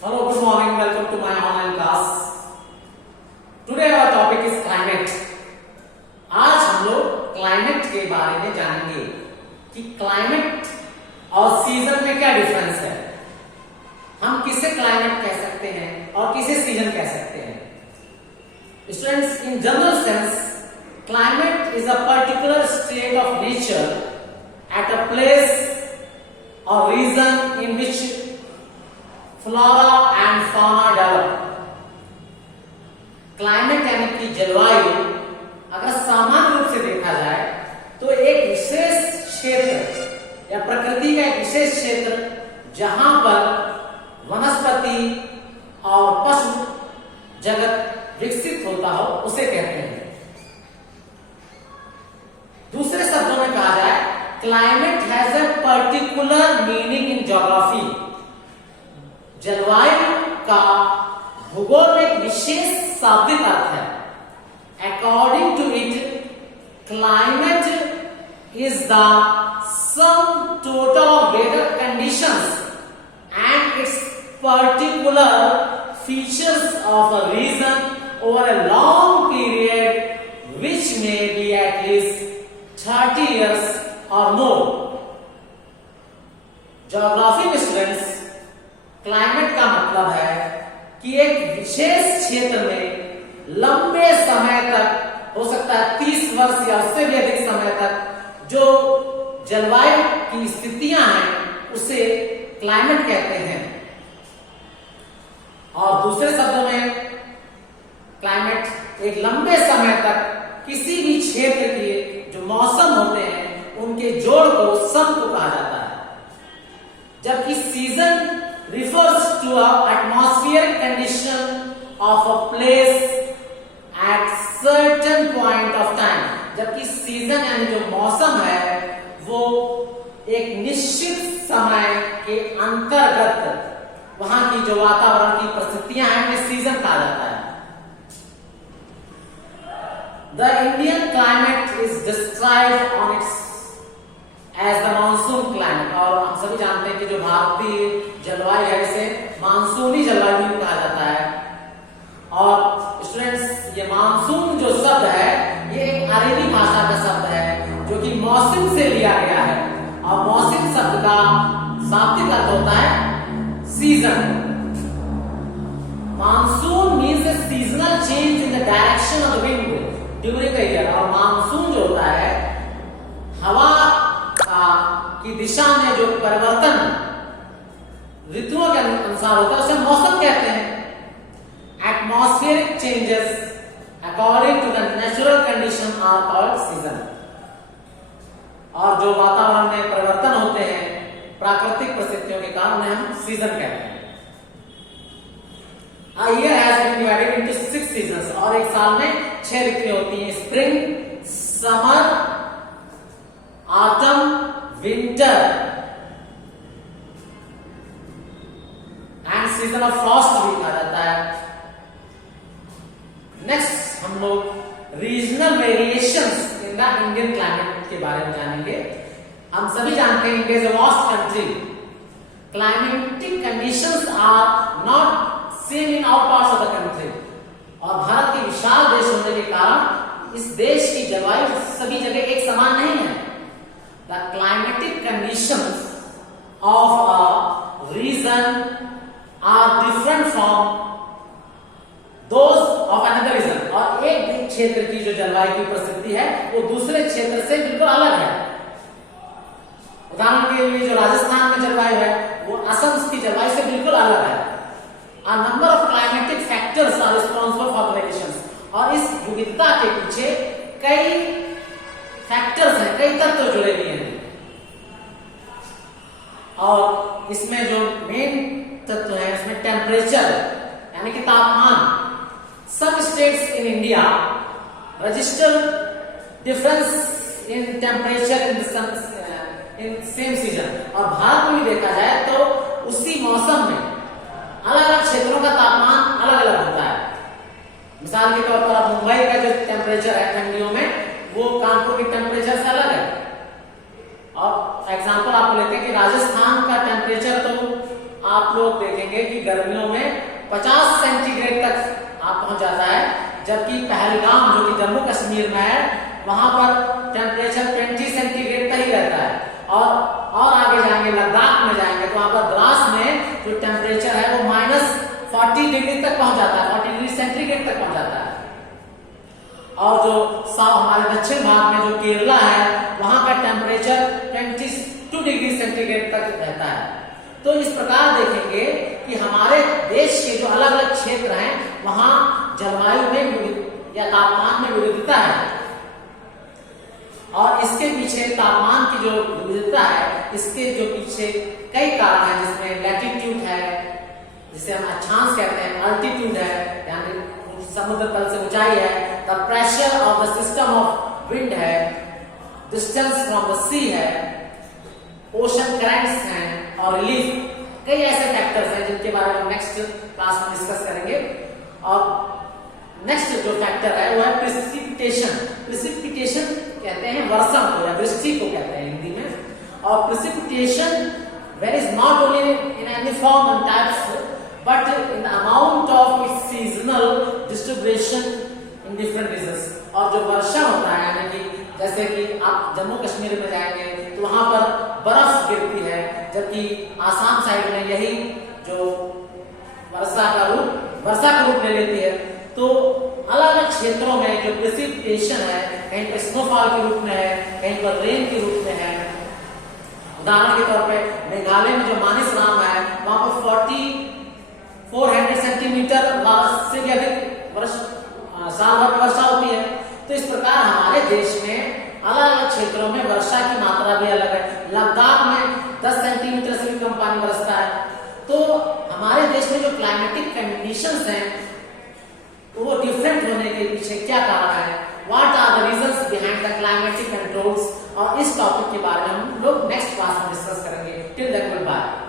Hello, good morning. Welcome to my online class. Today our topic is climate. आज हम लोग climate के बारे में जानेंगे कि क्लाइमेट और सीजन में क्या डिफरेंस है। हम किसे क्लाइमेट कह सकते हैं और किसे सीजन कह सकते हैं। Students, in general sense, climate is a particular state of nature at a place or region in which flora and fauna develop. Climate यानी कि जलवायु अगर सामान्य रूप से देखा जाए तो एक विशेष क्षेत्र या प्रकृति का एक विशेष क्षेत्र जहां पर वनस्पति और पशु जगत विकसित होता हो उसे कहते हैं। दूसरे शब्दों में कहा जाए, climate has a particular meaning in geography. जलवायु का भूगोल में एक विशेष शाब्दिक अर्थ है। According to it, climate is the sum total of weather conditions and its particular features of a region over a long period which may be at least 30 years और मोर। ज्योग्राफी में स्टूडेंट्स, क्लाइमेट का मतलब है कि एक विशेष क्षेत्र में लंबे समय तक, हो सकता है 30 वर्ष या उससे भी अधिक समय तक, जो जलवायु की स्थितियां हैं उसे क्लाइमेट कहते हैं। और दूसरे शब्दों में, क्लाइमेट एक लंबे समय तक किसी भी क्षेत्र के जो मौसम होते हैं उनके जोड़ को, सम को कहा जाता है। जबकि season refers to a atmospheric condition of a place at certain point of time। जबकि सीजन यानी जो मौसम है वो एक निश्चित समय के अंतर्गत वहां की जो वातावरण की परिस्थितियां हैं उन्हें सीजन कहा जाता है। The Indian climate is described on its as the monsoon climate। और हम सभी जानते हैं कि जो भारतीय जलवायु है इसे मानसूनी जलवायु भी कहा जाता है। और स्टूडेंट्स, ये मानसून जो शब्द है ये एक अरेबी भाषा का शब्द है जो कि मौसम से लिया गया है। और मौसम शब्द का शाब्दिक अर्थ होता है season. Monsoon means a seasonal change in the direction of the wind during the year. और मानसून जो होता है हवा की दिशा में जो परिवर्तन ऋतुओं के अनुसार होता है उसे मौसम कहते हैं। Atmospheric changes according to the natural condition are called season. और जो वातावरण में परिवर्तन होते हैं प्राकृतिक परिस्थितियों के कारण उन्हें हम सीजन कहते हैं। A year has been divided into 6 seasons। और एक साल में 6 ऋतुएं होती हैं, spring, summer, autumn, winter and season of frost भी कहा जाता है। नेक्स्ट हम लोग regional variations in the Indian climate के बारे में जानेंगे। हम सभी जानते हैं India is a vast country. Climatic conditions are not same in all parts of the country. और भारत के विशाल देश होने के कारण इस देश की जलवायु सभी जगह एक समान नहीं है। The climatic conditions of a region are different from those of another region। और एक क्षेत्र की जो जलवायु की परिस्थिति है वो दूसरे क्षेत्र से बिल्कुल अलग है। उदाहरण के लिए जो राजस्थान में जलवायु है वो असम की जलवायु से बिल्कुल अलग है। A number of climatic factors are responsible for variations। और इस विविधता के पीछे कई फैक्टर्स हैं, कई तत्व जुड़े हुए हैं। और इसमें जो मेन तत्व है इसमें टेम्परेचर यानी कि तापमान। Some states in India register difference in temperature in same season। और भारत में भी देखा जाए तो उसी मौसम में अलग अलग क्षेत्रों का तापमान अलग अलग होता है। मिसाल के तौर पर आप मुंबई का जो टेम्परेचर है ठंडियों में वो कानपुर के टेम्परेचर से अलग है। और एग्जांपल आपको लेते हैं कि राजस्थान का टेम्परेचर तो आप लोग देखेंगे कि गर्मियों में 50 सेंटीग्रेड तक आप पहुंच जाता है, जबकि पहलगाम जो कि जम्मू कश्मीर में है वहां पर टेम्परेचर 20 सेंटीग्रेड तक ही रहता है। और आगे जाएंगे लद्दाख में जाएंगे तो वहां पर द्रास में जो टेम्परेचर है वो -40 डिग्री तक पहुंच जाता है, 40 डिग्री सेंटीग्रेड तक पहुंच जाता है। और जो हमारे दक्षिण भाग में जो केरला है वहां का टेम्परेचर 22 डिग्री सेंटीग्रेड तक रहता है। तो इस प्रकार देखेंगे कि हमारे देश के जो अलग अलग क्षेत्र हैं वहां जलवायु में या तापमान में विविधता है, और इसके पीछे तापमान की जो विविधता है इसके जो पीछे कई कारण हैं, जिसमें लैटिट्यूड है, जिसे हम अक्षांश कहते हैं, अल्टीट्यूड है यानी समुद्र तल से ऊंचाई है, the pressure of the system of wind है, डिस्टेंस फ्रॉम द सी है, ओशन करंट्स हैं और रिलीफ। कई ऐसे फैक्टर्स हैं जिनके बारे में नेक्स्ट क्लास में डिस्कस करेंगे। और नेक्स्ट जो फैक्टर है वो है प्रेसिपिटेशन। प्रेसिपिटेशन कहते हैं वर्षा को या वृष्टि को कहते हैं हिंदी में। और precipitation varies not only in any form and types but in the amount of its seasonal distribution in different regions। और जो वर्षा होता है यानी कि जैसे कि आप जम्मू कश्मीर में जाएंगे तो वहां पर बर्फ गिरती है, जबकि आसाम साइड में यही जो वर्षा का रूप ले लेती है। तो अलग अलग क्षेत्रों में जो प्रेसिपिटेशन है कहीं पर स्नोफॉल के रूप में है, कहीं पर रेन के रूप में है। उदाहरण के तौर पे मेघालय में जो मानिस राम है वहां पर 400 सेंटीमीटर से भी अधिक साल भर वर्षा होती है। तो इस प्रकार हमारे देश में अलग अलग क्षेत्रों में वर्षा की मात्रा भी अलग है। लद्दाख में 10 सेंटीमीटर से भी कम पानी बरसता है। तो हमारे देश में जो क्लाइमेटिक कंडीशंस हैं वो डिफरेंट होने के पीछे क्या कारण है, what are the reasons behind the climatic controls, और इस टॉपिक के बारे में हम लोग नेक्स्ट क्लास में डिस्कस करेंगे। Till then good bye.